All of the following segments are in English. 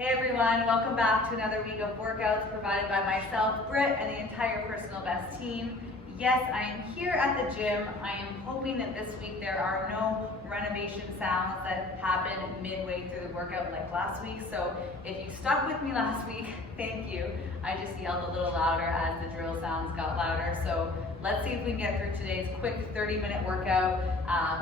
Hey everyone, welcome back to another week of workouts provided by myself, Britt, and the entire Personal Best team. Yes, I am here at the gym. I am hoping that this week there are no renovation sounds that happen midway through the workout like last week. So if you stuck with me last week, thank you. I just yelled a little louder as the drill sounds got louder. So let's see if we can get through today's quick 30-minute workout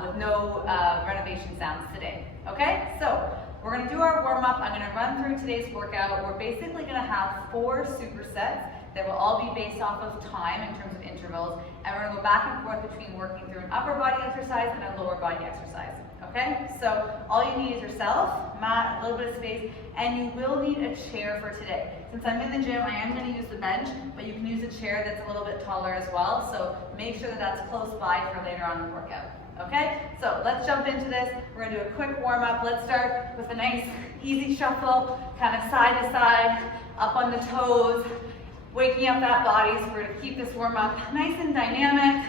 with no renovation sounds today. Okay, so we're going to do our warm-up. I'm going to run through today's workout. We're basically going to have 4 supersets that will all be based off of time in terms of intervals, and we're going to go back and forth between working through an upper body exercise and a lower body exercise. Okay, so all you need is yourself, mat, a little bit of space, and you will need a chair for today. Since I'm in the gym, I am going to use the bench, but you can use a chair that's a little bit taller as well, so make sure that that's close by for later on in the workout. Okay, so let's jump into this. We're going to do a quick warm-up. Let's start with a nice easy shuffle, kind of side to side, up on the toes, waking up that body. So we're going to keep this warm-up nice and dynamic.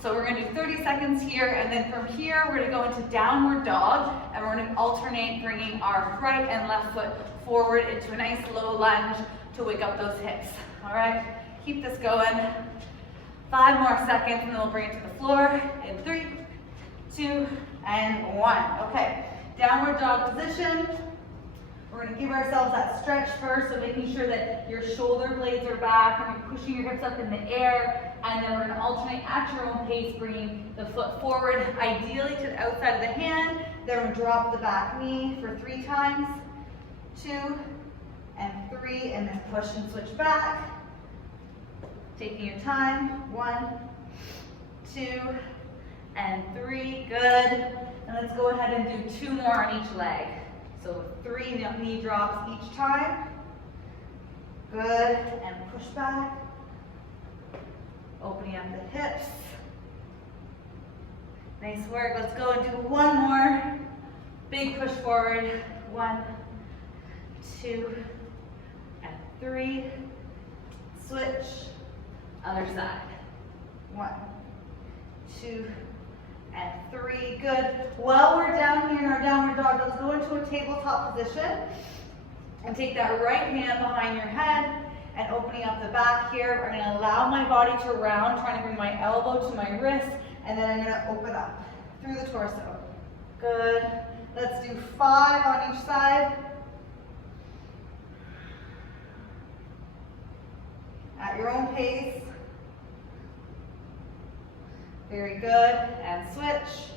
So we're going to do 30 seconds here, and then from here we're going to go into downward dog, and we're going to alternate bringing our right and left foot forward into a nice low lunge to wake up those hips. All right, keep this going. 5 more seconds, and then we'll bring it to the floor in 3, 2, and 1. Okay, downward dog position. We're going to give ourselves that stretch first, so making sure that your shoulder blades are back and you're pushing your hips up in the air, and then we're going to alternate at your own pace, bringing the foot forward, ideally to the outside of the hand. Then we'll drop the back knee for 3 times, 2 and 3, and then push and switch back. Taking your time, 1, 2, and 3, good. And let's go ahead and do 2 more on each leg. So 3 knee drops each time. Good, and push back. Opening up the hips. Nice work, let's go and do 1 more. Big push forward, 1, 2, and 3. Switch, other side. 1, 2, and 3, good. While we're down here in our downward dog, let's go into a tabletop position and take that right hand behind your head and opening up the back here. I'm going to allow my body to round, trying to bring my elbow to my wrist, and then I'm going to open up through the torso. Good. Let's do 5 on each side. At your own pace. Very good, and switch.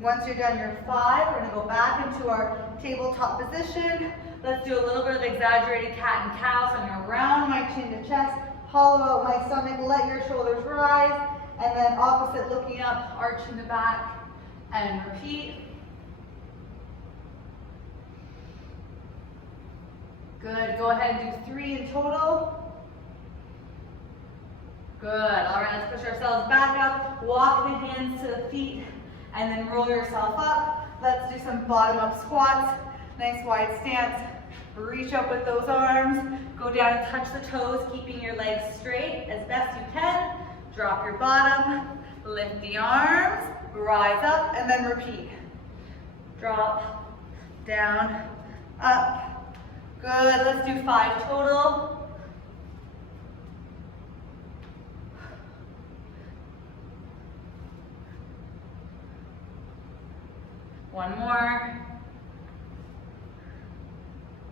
Once you're done your 5, we're going to go back into our tabletop position. Let's do a little bit of exaggerated cat and cow. So I'm going to round my chin to chest, hollow out my stomach, let your shoulders rise, and then opposite looking up, arch in the back, and repeat. Good, go ahead and do 3 in total. Good, all right, let's push ourselves back up, walk the hands to the feet, and then roll yourself up. Let's do some bottom up squats, nice wide stance. Reach up with those arms, go down and touch the toes, keeping your legs straight as best you can. Drop your bottom, lift the arms, rise up, and then repeat. Drop, down, up. Good, let's do 5 total. One more.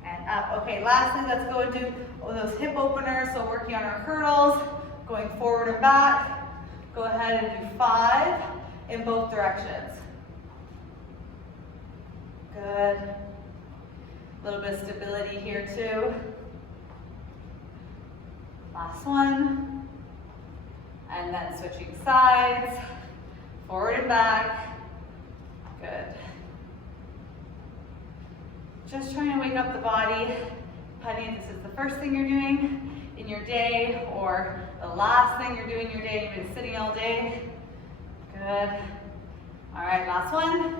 And up. Okay, lastly, let's go and do those hip openers. So working on our hurdles, going forward and back. Go ahead and do 5 in both directions. Good. A little bit of stability here too. Last one. And then switching sides, forward and back. Good. Just trying to wake up the body. Depending if this is the first thing you're doing in your day or the last thing you're doing in your day, you've been sitting all day. Good. All right, last one.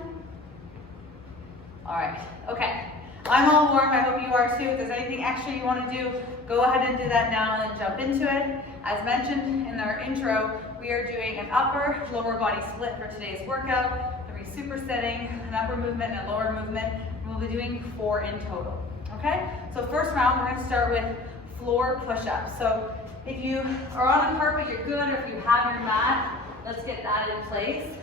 All right, okay. I'm all warm, I hope you are too. If there's anything extra you want to do, go ahead and do that now and then jump into it. As mentioned in our intro, we are doing an upper lower body split for today's workout. We'll be supersetting an upper movement and a lower movement. We'll be doing 4 in total. Okay? So first round, we're going to start with floor push-ups. So if you are on a carpet, you're good, or if you have your mat, let's get that in place.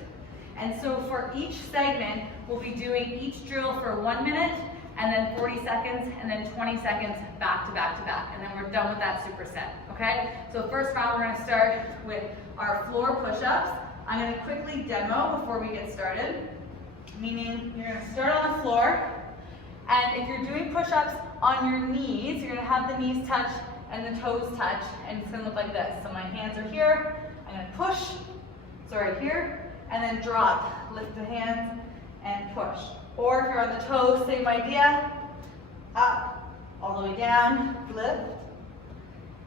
And so for each segment, we'll be doing each drill for 1 minute, and then 40 seconds, and then 20 seconds back to back to back. And then we're done with that superset, okay? So first round, we're gonna start with our floor push-ups. I'm gonna quickly demo before we get started, meaning you're gonna start on the floor, and if you're doing push-ups on your knees, you're gonna have the knees touch and the toes touch, and it's gonna look like this. So my hands are here, I'm gonna push, so right here, and then drop, lift the hands, and push. Or if you're on the toes, same idea, up, all the way down, lift,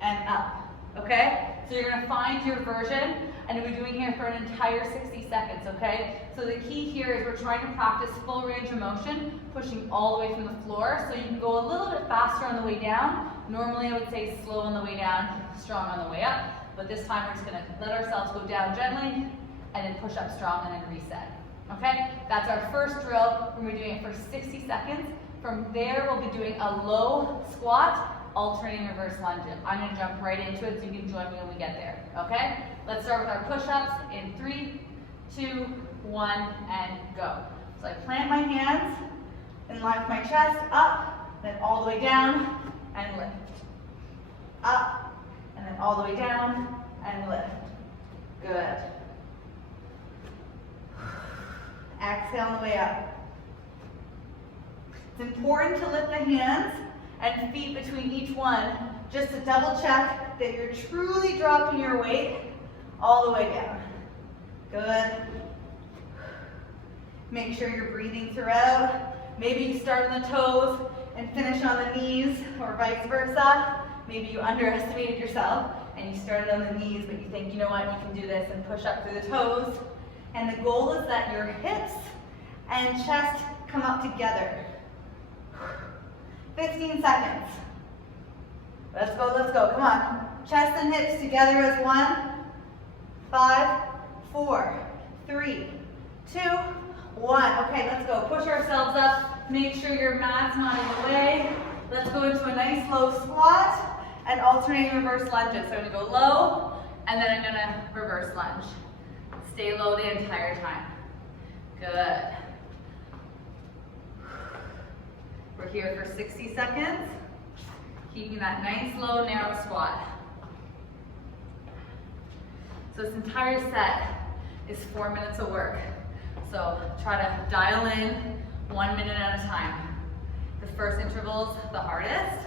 and up, okay? So you're gonna find your version, and we're doing here for an entire 60 seconds, okay? So the key here is we're trying to practice full range of motion, pushing all the way from the floor, so you can go a little bit faster on the way down. Normally I would say slow on the way down, strong on the way up, but this time we're just gonna let ourselves go down gently, and then push up strong, and then reset. Okay, that's our first drill. We're doing it for 60 seconds. From there, we'll be doing a low squat, alternating reverse lunges. I'm gonna jump right into it so you can join me when we get there, okay? Let's start with our push-ups in 3, 2, 1, and go. So I plant my hands in line with my chest, up, then all the way down, and lift. Up, and then all the way down, and lift. Good. Exhale on the way up. It's important to lift the hands and feet between each one just to double check that you're truly dropping your weight all the way down. Good. Make sure you're breathing throughout. Maybe you start on the toes and finish on the knees, or vice versa. Maybe you underestimated yourself and you started on the knees, but you think, you know what, you can do this, and push up through the toes. And the goal is that your hips and chest come up together. 15 seconds. Let's go, come on. Chest and hips together as 1. 5, 4, 3, 2, 1. Okay, let's go. Push ourselves up. Make sure your mat's not in the way. Let's go into a nice low squat and alternating reverse lunges. So I'm gonna go low, and then I'm gonna reverse lunge. Stay low the entire time. Good. We're here for 60 seconds, keeping that nice, low, narrow squat. So this entire set is 4 minutes of work. So try to dial in 1 minute at a time. The first interval's the hardest.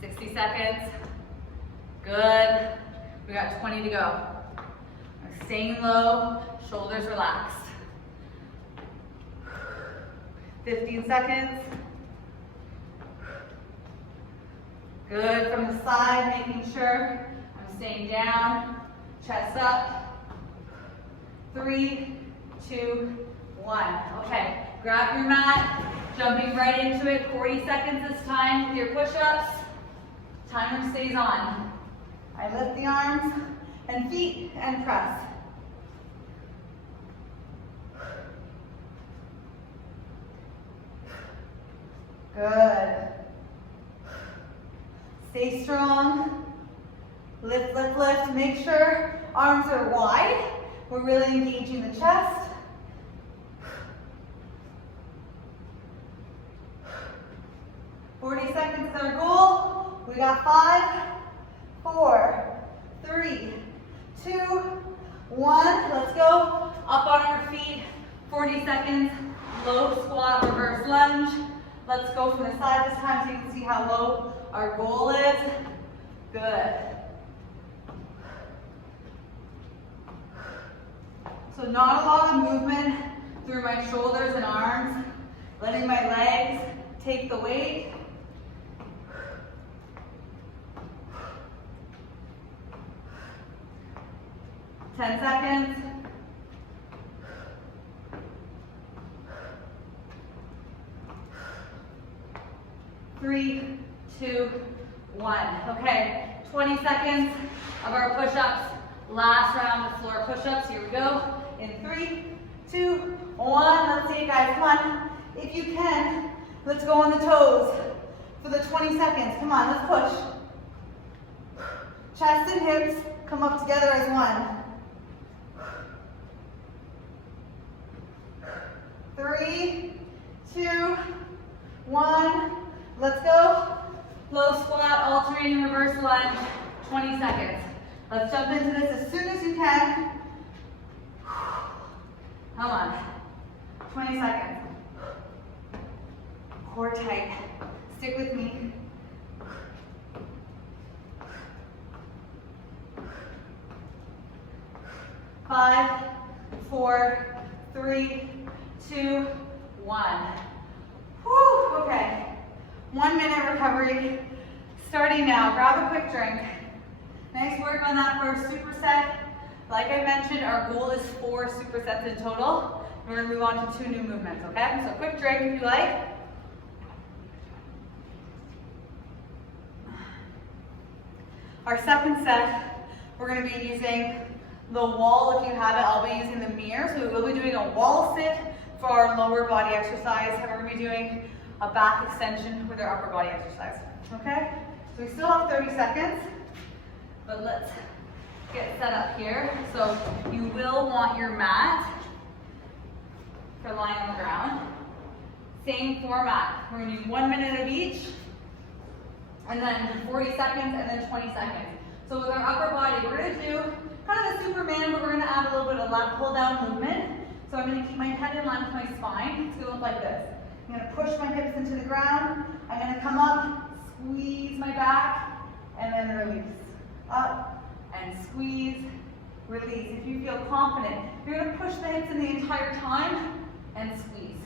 60 seconds. Good. We got 20 to go. Staying low, shoulders relaxed. 15 seconds. Good, from the side, making sure I'm staying down, chest up. 3, 2, 1. Okay, grab your mat, jumping right into it. 40 seconds this time with your push-ups. Timer stays on. I lift the arms and feet and press. Good. Stay strong. Lift, lift, lift. Make sure arms are wide. We're really engaging the chest. Seconds is our goal. We got 5, 4, 3, 2, 1. Let's go. Up on our feet. 40 seconds. Low squat, reverse lunge. Let's go from the side this time so you can see how low our goal is. Good. So not a lot of movement through my shoulders and arms. Letting my legs take the weight. Ten seconds. 3, 2, 1. Okay, 20 seconds of our push-ups. Last round of floor push-ups. Here we go. In 3, 2, 1. Let's see it, guys. Come on. If you can, let's go on the toes for the 20 seconds. Come on, let's push. Chest and hips come up together as one. 3, 2, 1. Let's go. Low squat, alternating reverse lunge, 20 seconds. Let's jump into this as soon as you can. Come on. 20 seconds. Core tight. Stick with me. Five, 4, 3, 2, 1. Whew, okay. 1 minute recovery. Starting now. Grab a quick drink. Nice work on that first superset. Like I mentioned, our goal is 4 supersets in total. We're going to move on to 2 new movements, okay? So quick drink if you like. Our second set, we're going to be using the wall if you have it. I'll be using the mirror. So we will be doing a wall sit for our lower body exercise, and we're going to be doing a back extension with our upper body exercise, okay? So we still have 30 seconds, but let's get set up here. So you will want your mat for lying on the ground. Same format. We're going to do 1 minute of each, and then 40 seconds, and then 20 seconds. So with our upper body, we're going to do kind of a Superman, but we're going to add a little bit of lat pull down movement. So I'm going to keep my head in line with my spine. It's going to look like this. I'm going to push my hips into the ground. I'm going to come up, squeeze my back, and then release. Up and squeeze, release. If you feel confident, you're going to push the hips in the entire time and squeeze.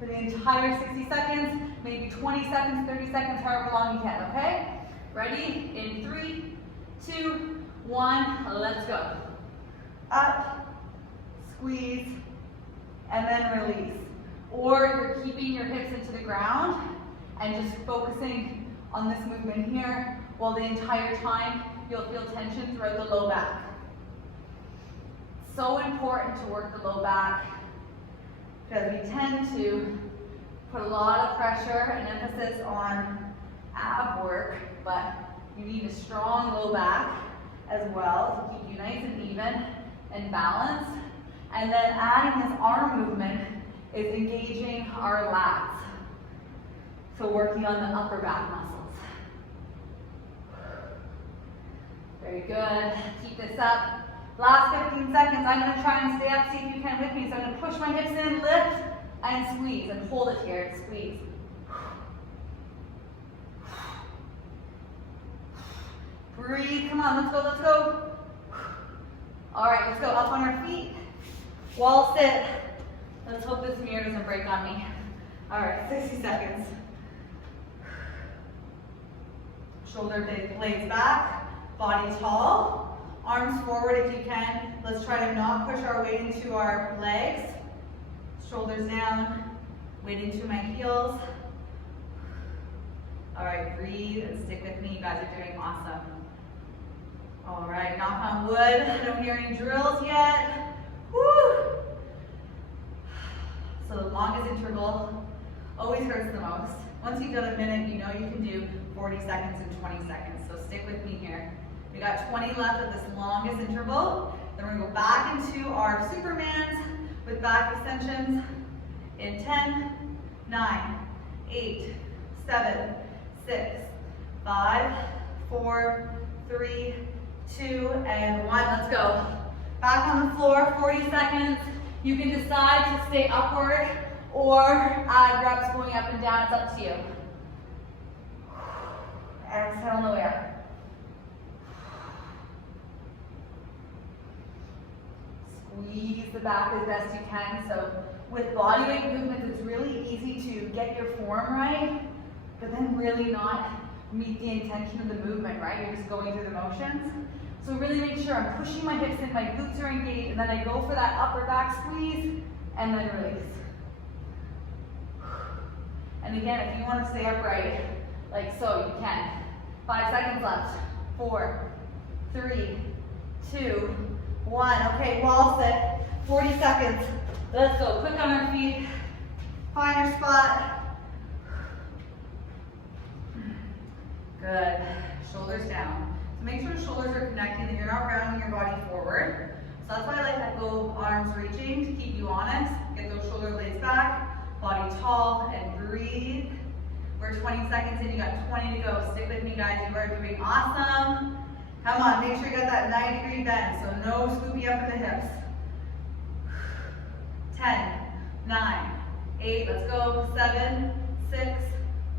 For the entire 60 seconds, maybe 20 seconds, 30 seconds, however long you can, okay? Ready? In 3, 2, 1, let's go. Up, squeeze, and then release. Or you're keeping your hips into the ground and just focusing on this movement here, while the entire time you'll feel tension throughout the low back. So important to work the low back, because we tend to put a lot of pressure and emphasis on ab work, but you need a strong low back as well to keep you nice and even and balanced. And then adding this arm movement is engaging our lats. So working on the upper back muscles. Very good. Keep this up. Last 15 seconds. I'm going to try and stay up. See if you can with me. So I'm going to push my hips in, lift, and squeeze. And hold it here. Squeeze. Breathe. Come on. Let's go. Let's go. All right. Let's go up on our feet. Wall sit. Let's hope this mirror doesn't break on me. All right. 60 seconds. Shoulder blades back. Body tall, arms forward if you can. Let's try to not push our weight into our legs. Shoulders down, weight into my heels. All right, breathe and stick with me. You guys are doing awesome. All right, knock on wood. I don't hear any drills yet. Woo! So the longest interval always hurts the most. Once you've done a minute, you know you can do 40 seconds and 20 seconds. So stick with me here. We got 20 left of this longest interval. Then we're going to go back into our Supermans with back extensions in 10, 9, 8, 7, 6, 5, 4, 3, 2, and 1. Let's go. Back on the floor, 40 seconds. You can decide to stay upward or add reps going up and down. It's up to you. Exhale on the way up. Squeeze the back as best you can. So with body weight movements, it's really easy to get your form right, but then really not meet the intention of the movement, right? You're just going through the motions. So really make sure I'm pushing my hips in, my glutes are engaged, and then I go for that upper back squeeze, and then release. And again, if you want to stay upright, like so, you can. 5 seconds left. 4, 3, 2, 1. Okay, wall sit. 40 seconds. Let's go. Quick on our feet. Find your spot. Good. Shoulders down. So make sure the shoulders are connecting, that you're not rounding your body forward. So that's why I like that go arms reaching, to keep you honest. Get those shoulder blades back, body tall, and breathe. We're 20 seconds in, you got 20 to go. Stick with me, guys, you are doing awesome. Come on, make sure you got that 90-degree bend, so no scoopy up in the hips. 10, 9, 8, let's go, 7, 6,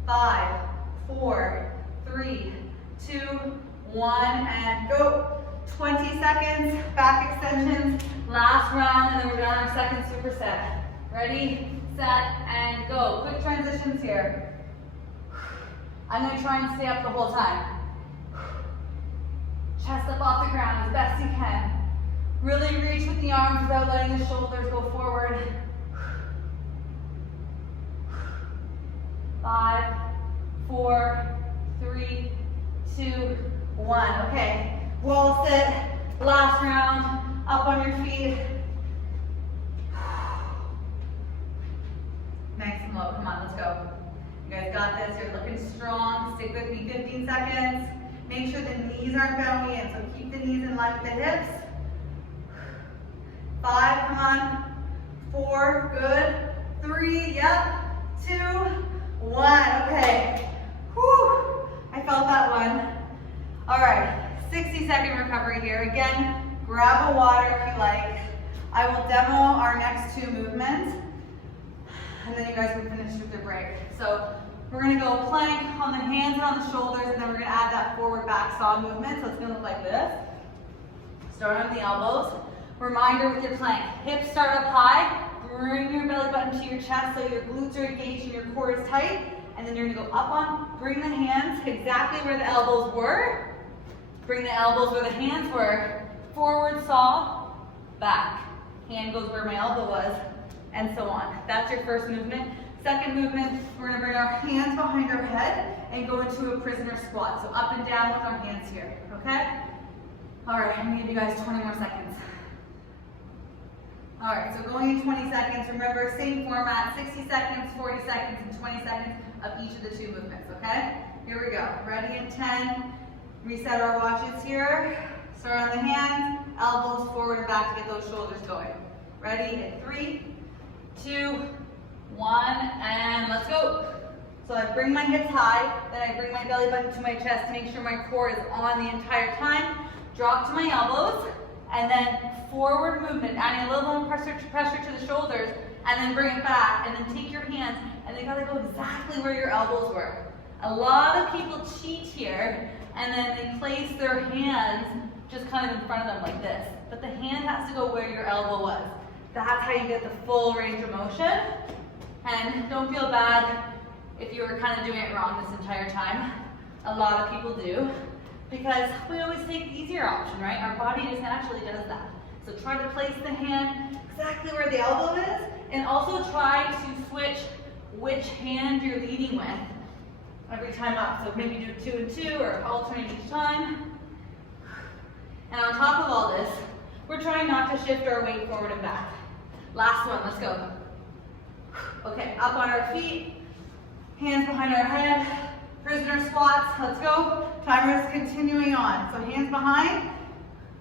5, 4, 3, 2, 1, and go. 20 seconds, back extensions, last round, and then we're down our second superset. Ready, set, and go. Quick transitions here. I'm going to try and stay up the whole time. Chest up off the ground as best you can. Really reach with the arms without letting the shoulders go forward. 5, 4, 3, 2, 1. Okay. Wall sit, last round, up on your feet. Nice and low, come on, let's go. You guys got this, you're looking strong. Stick with me, 15 seconds. Make sure the knees aren't bowing in, so keep the knees in line with the hips. 5, come on. 4, good. 3, yep. 2, 1, okay. Whew, I felt that one. All right. 60-second recovery here. Again, grab a water if you like. I will demo our next 2 movements, and then you guys can finish with your break. So we're going to go plank on the hands and on the shoulders, and then we're going to add that forward back saw movement. So it's going to look like this. Start on the elbows. Reminder with your plank, hips start up high. Bring your belly button to your chest so your glutes are engaged and your core is tight. And then you're going to go up on, bring the hands exactly where the elbows were. Bring the elbows where the hands were, forward saw, back. Hand goes where my elbow was, and so on. That's your first movement. Second movement, we're gonna bring our hands behind our head and go into a prisoner squat. So up and down with our hands here, okay? All right, I'm gonna give you guys 20 more seconds. All right, so going in 20 seconds, remember, same format, 60 seconds, 40 seconds, and 20 seconds of each of the 2 movements, okay? Here we go, ready in 10, reset our watches here. Start on the hands, elbows forward and back to get those shoulders going. Ready in 3, 2, 1, and let's go. So I bring my hips high, then I bring my belly button to my chest to make sure my core is on the entire time. Drop to my elbows, and then forward movement, adding a little more pressure to the shoulders, and then bring it back, and then take your hands, and they gotta go exactly where your elbows were. A lot of people cheat here, and then they place their hands just kind of in front of them like this. But the hand has to go where your elbow was. That's how you get the full range of motion. And don't feel bad if you were kind of doing it wrong this entire time. A lot of people do, because we always take the easier option, right? Our body just naturally does that. So try to place the hand exactly where the elbow is, and also try to switch which hand you're leading with every time up. So maybe do 2 and 2 or alternate each time. And on top of all this, we're trying not to shift our weight forward and back. Last one, let's go. Okay, up on our feet, hands behind our head, prisoner squats, let's go. Timer is continuing on. So hands behind,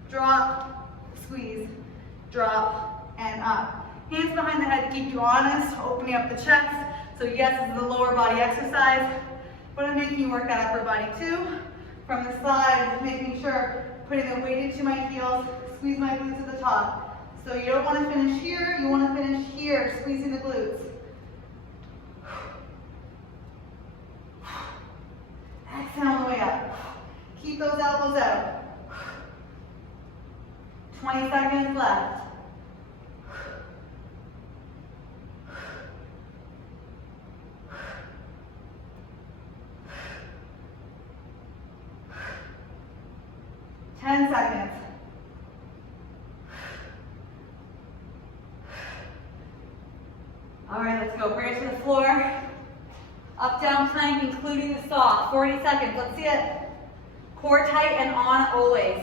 drop, squeeze, drop, and up. Hands behind the head to keep you honest, opening up the chest. So yes, this is a lower body exercise, but I'm making you work that upper body too. From the side, making sure, putting the weight into my heels, squeeze my glutes at the top. So you don't want to finish here, you want to finish here, squeezing the glutes. Exhale on the way up. Keep those elbows out. 20 seconds left. Seconds. All right, let's go. Bring it to the floor. Up, down plank, including the saw. 40 seconds. Let's see it. Core tight and on always.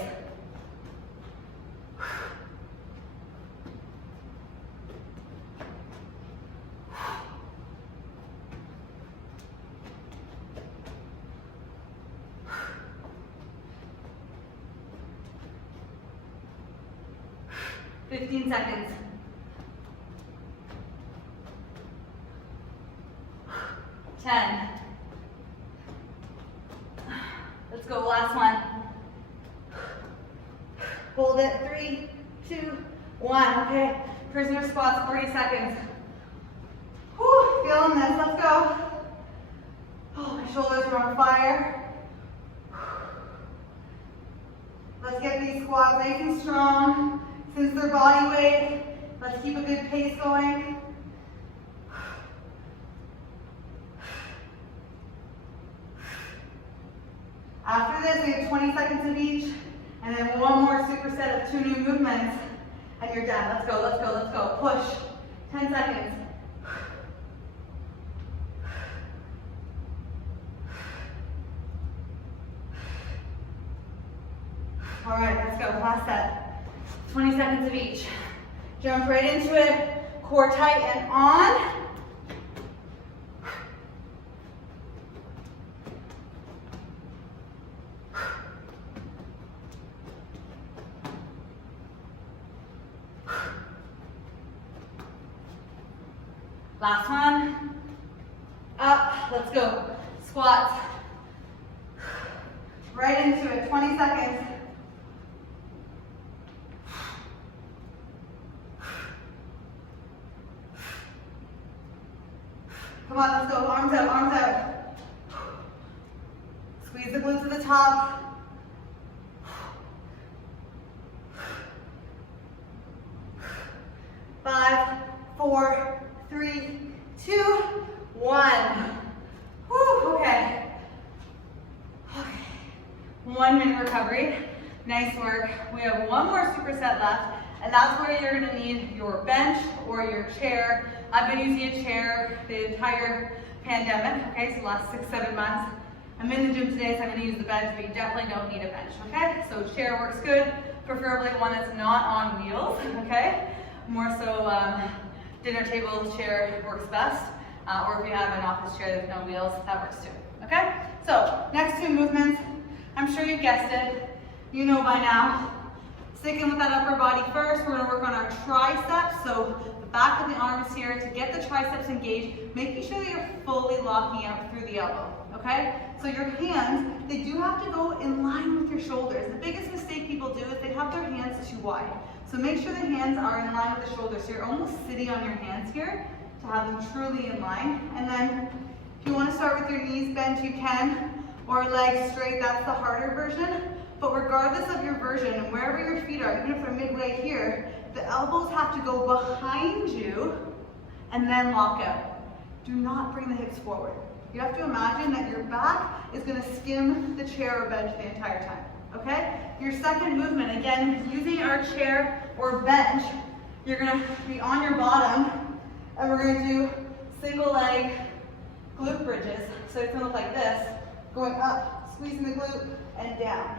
Fifteen seconds. 10. Let's go, last one. Hold it, 3, 2, 1. Okay, prisoner squats, 40 seconds. Whew, feeling this, let's go. Oh, my shoulders are on fire. Let's get these squats nice and strong. Since they're body weight, let's keep a good pace going. After this, we have 20 seconds of each, and then one more superset of 2 new movements, and you're done. Let's go, let's go, let's go. Push. 10 seconds. All right, let's go. Last set. 20 seconds of each. Jump right into it. Core tight and on. Last one. Up. Let's go. Squats. Right into it. 20 seconds. Come on, let's go. Arms out, arms out. Squeeze the glutes to the top. Five, 4, 3, 2, 1. Whew, okay. Okay. 1 minute recovery. Nice work. We have one more superset left, and that's where you're gonna need your bench or your chair. I've been using a chair the entire pandemic, okay, so the last 6, 7 months. I'm in the gym today, so I'm gonna use the bench, but you definitely don't need a bench, okay? So chair works good, preferably one that's not on wheels, okay? More so dinner table chair works best, or if you have an office chair with no wheels, that works too, okay? So next 2 movements, I'm sure you guessed it, you know by now. Sticking with that upper body first, we're gonna work on our triceps, so the back of the arm is here to get the triceps engaged, making sure that you're fully locking out through the elbow, okay? So your hands, they do have to go in line with your shoulders. The biggest mistake people do is they have their hands too wide. So make sure the hands are in line with the shoulders. So you're almost sitting on your hands here to have them truly in line. And then if you want to start with your knees bent, you can, or legs straight, that's the harder version. But regardless of your version and wherever your feet are, even if they're midway here, the elbows have to go behind you and then lock out. Do not bring the hips forward. You have to imagine that your back is going to skim the chair or bench the entire time, okay? Your second movement, again, using our chair or bench, you're going to be on your bottom, and we're going to do single leg glute bridges. So it's going to look like this, going up, squeezing the glute, and down.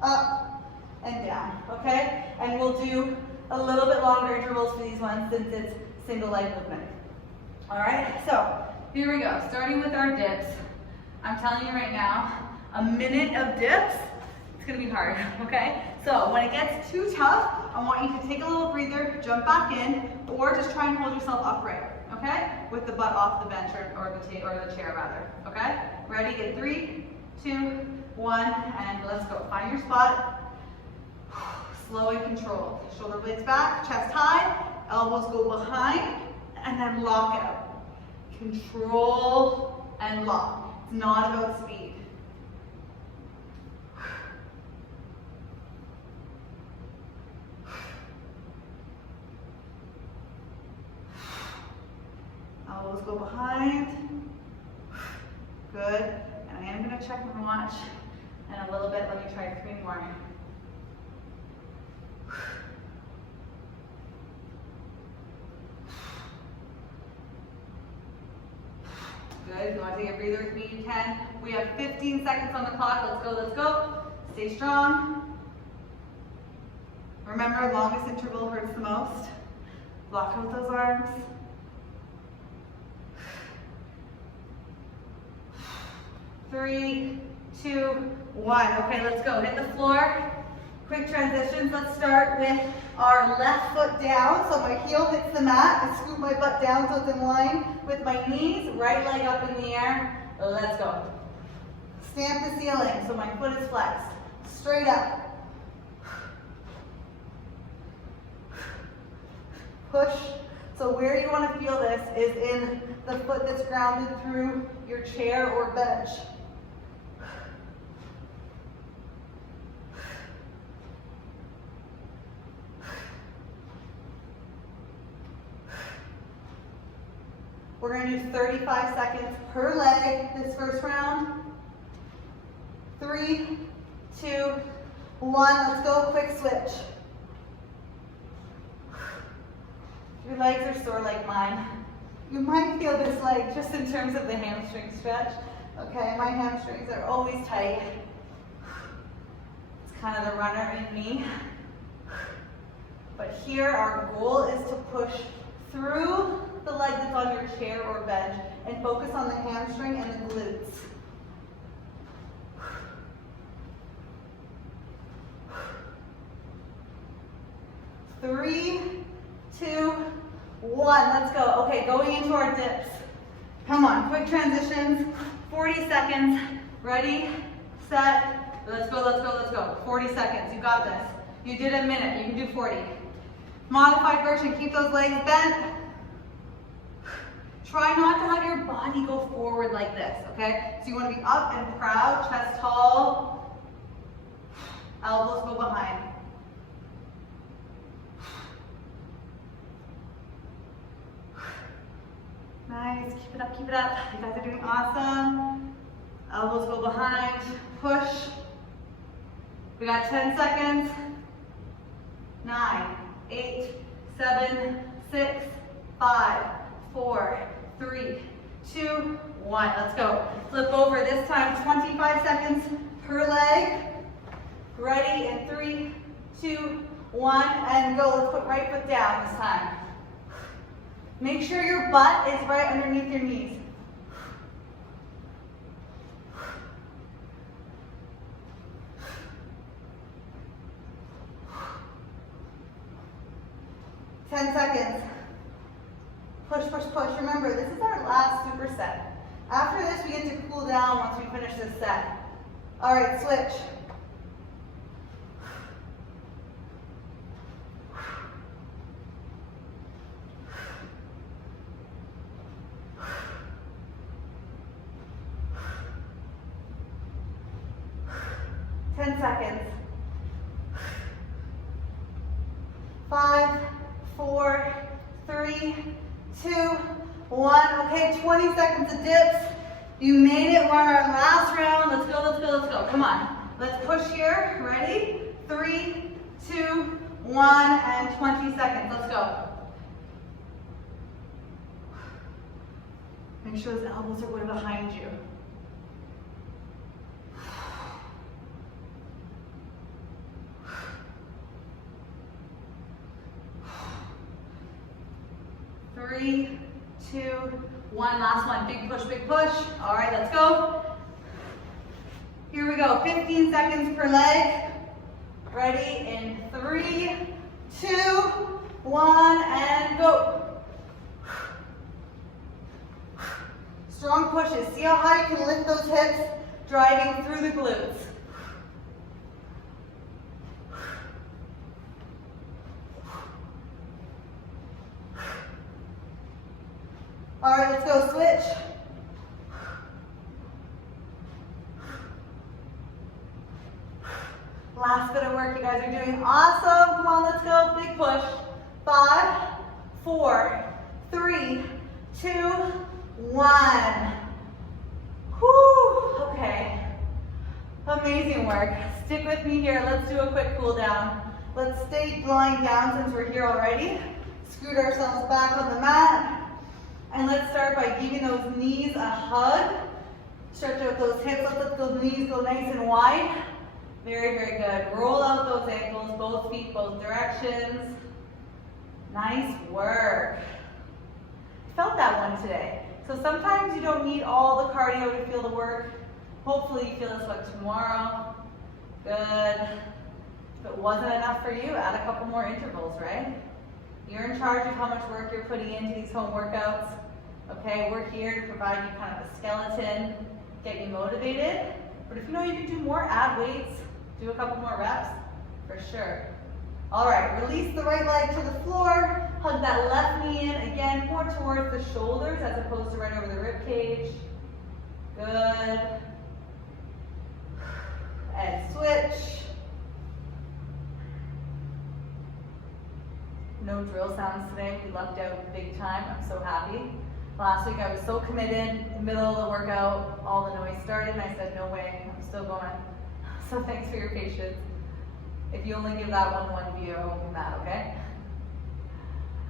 Up and down, okay? And we'll do a little bit longer intervals for these ones since it's single leg movement. All right, so here we go, starting with our dips. I'm telling you right now, a minute of dips, it's gonna be hard, okay? So when it gets too tough, I want you to take a little breather, jump back in, or just try and hold yourself upright, okay? With the butt off the bench or the chair rather, okay? Ready, get 3, 2, 1, and let's go. Find your spot. Slow and controlled. Shoulder blades back, chest high, elbows go behind, and then lock out. Control and lock. It's not about speed. Elbows go behind. Good. And I am going to check my watch in a little bit. Let me try 3 more. Good. want to take a breather with me, you can. We have 15 seconds on the clock. Let's go, let's go. Stay strong. Remember, longest interval hurts the most. Block out those arms. Three, 2, 1. Okay, let's go. Hit the floor. Quick transitions. Let's start with our left foot down. So my heel hits the mat. I scoop my butt down so it's in line with my knees. Right leg up in the air. Let's go. Stamp the ceiling so my foot is flexed. Straight up. Push. So where you want to feel this is in the foot that's grounded through your chair or bench. We're going to do 35 seconds per leg this first round. 3, 2, 1. Let's go. Quick switch. Your legs are sore like mine. You might feel this leg just in terms of the hamstring stretch. Okay, my hamstrings are always tight. It's kind of the runner in me. But here our goal is to push through the leg that's on your chair or bench and focus on the hamstring and the glutes. Three, 2, 1. Let's go. Okay, going into our dips. Come on, quick transitions. 40 seconds. Ready, set, let's go, let's go, let's go. 40 seconds. You got this. You did a minute. You can do 40. Modified version. Keep those legs bent. Try not to have your body go forward like this, okay? So you want to be up and proud, chest tall, elbows go behind. Nice, keep it up, keep it up. You guys are doing awesome. Elbows go behind, push. We got 10 seconds. 9, 8, 7, 6, 5, 4, 3, 2, 1. Let's go. Flip over this time, 25 seconds per leg. Ready in 3, 2, 1, and go. Let's put right foot down this time. Make sure your butt is right underneath your knees. Ten seconds. Push, push, push. Remember, this is our last superset. After this, we get to cool down once we finish this set. All right, switch. Seconds. 5, 4, 3, 2, 1. Okay, 20 seconds of dips. You made it. We're on our last round. Let's go, let's go, let's go. Come on. Let's push here. Ready? 3, 2, 1, and 20 seconds. Let's go. Make sure those elbows are going behind you. 3, 2, 1. Last one. Big push, big push. All right, let's go. Here we go. 15 seconds per leg. Ready in 3, 2, 1, and go. Strong pushes. See how high you can lift those hips, driving through the glutes. All right, let's go, switch. Last bit of work, you guys are doing awesome. Come on, let's go, big push. 5, 4, 3, 2, 1. Whew, okay. Amazing work. Stick with me here, let's do a quick cool down. Let's stay lying down since we're here already. Scoot ourselves back on the mat. And let's start by giving those knees a hug. Stretch out those hips, let those knees go nice and wide. Very, very good. Roll out those ankles, both feet, both directions. Nice work. Felt that one today. So sometimes you don't need all the cardio to feel the work. Hopefully you feel this one tomorrow. Good. If it wasn't enough for you, add a couple more intervals, right? You're in charge of how much work you're putting into these home workouts. Okay, we're here to provide you kind of a skeleton, get you motivated. But if you know you can do more, add weights, do a couple more reps, for sure. All right, release the right leg to the floor, hug that left knee in, again, more towards the shoulders as opposed to right over the rib cage. Good. And switch. No drill sounds today. We lucked out big time. I'm so happy. Last week I was so committed. In the middle of the workout, all the noise started and I said, no way, I'm still going. So thanks for your patience. If you only give that one view, I won't be mad, okay?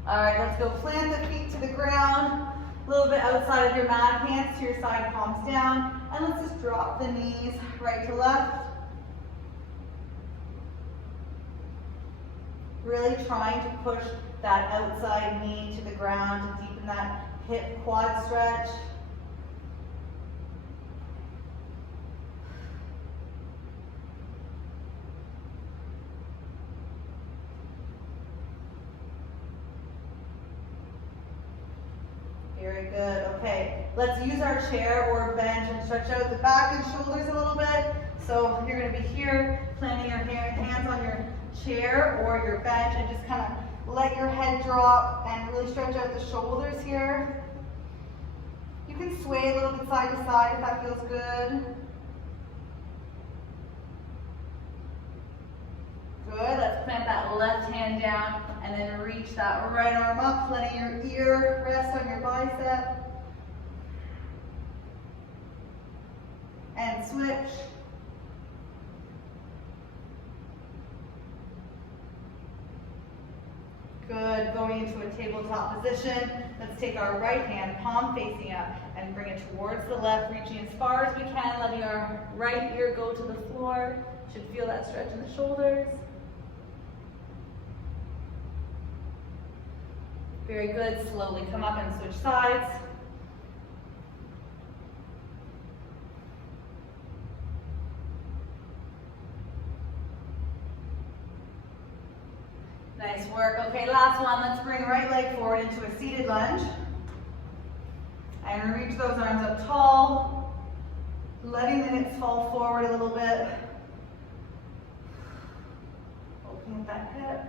All right, let's go plant the feet to the ground. A little bit outside of your mat, hands to your side, palms down. And let's just drop the knees right to left. Really trying to push that outside knee to the ground to deepen that hip quad stretch. Very good. Okay, let's use our chair or bench and stretch out the back and shoulders a little bit. So you're going to be here, planting your hands on your chair or your bench and just kind of let your head drop and really stretch out the shoulders here. You can sway a little bit side to side if that feels good. Good, let's plant that left hand down and then reach that right arm up, letting your ear rest on your bicep. And switch. Good, going into a tabletop position. Let's take our right hand, palm facing up, and bring it towards the left, reaching as far as we can, letting our right ear go to the floor. Should feel that stretch in the shoulders. Very good, slowly come up and switch sides. Nice work. Okay, last one. Let's bring right leg forward into a seated lunge. And reach those arms up tall, letting the hips fall forward a little bit. Opening that hip.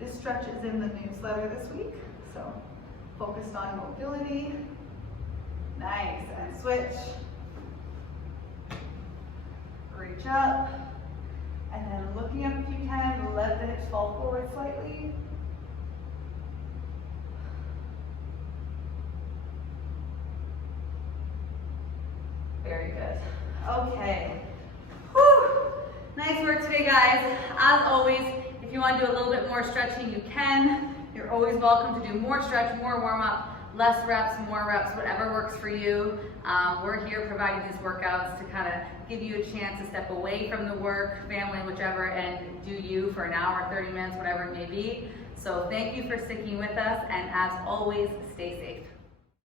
This stretch is in the newsletter this week, so focused on mobility. Nice, and switch. Reach up. And then looking up if you can, let the hips fall forward slightly. Very good. Okay. Whew. Nice work today, guys. As always, if you want to do a little bit more stretching, you can. You're always welcome to do more stretch, more warm-up, less reps, more reps, whatever works for you. We're here providing these workouts to kind of give you a chance to step away from the work, family, whichever, and do you for an hour, 30 minutes, whatever it may be. So thank you for sticking with us, and as always, stay safe.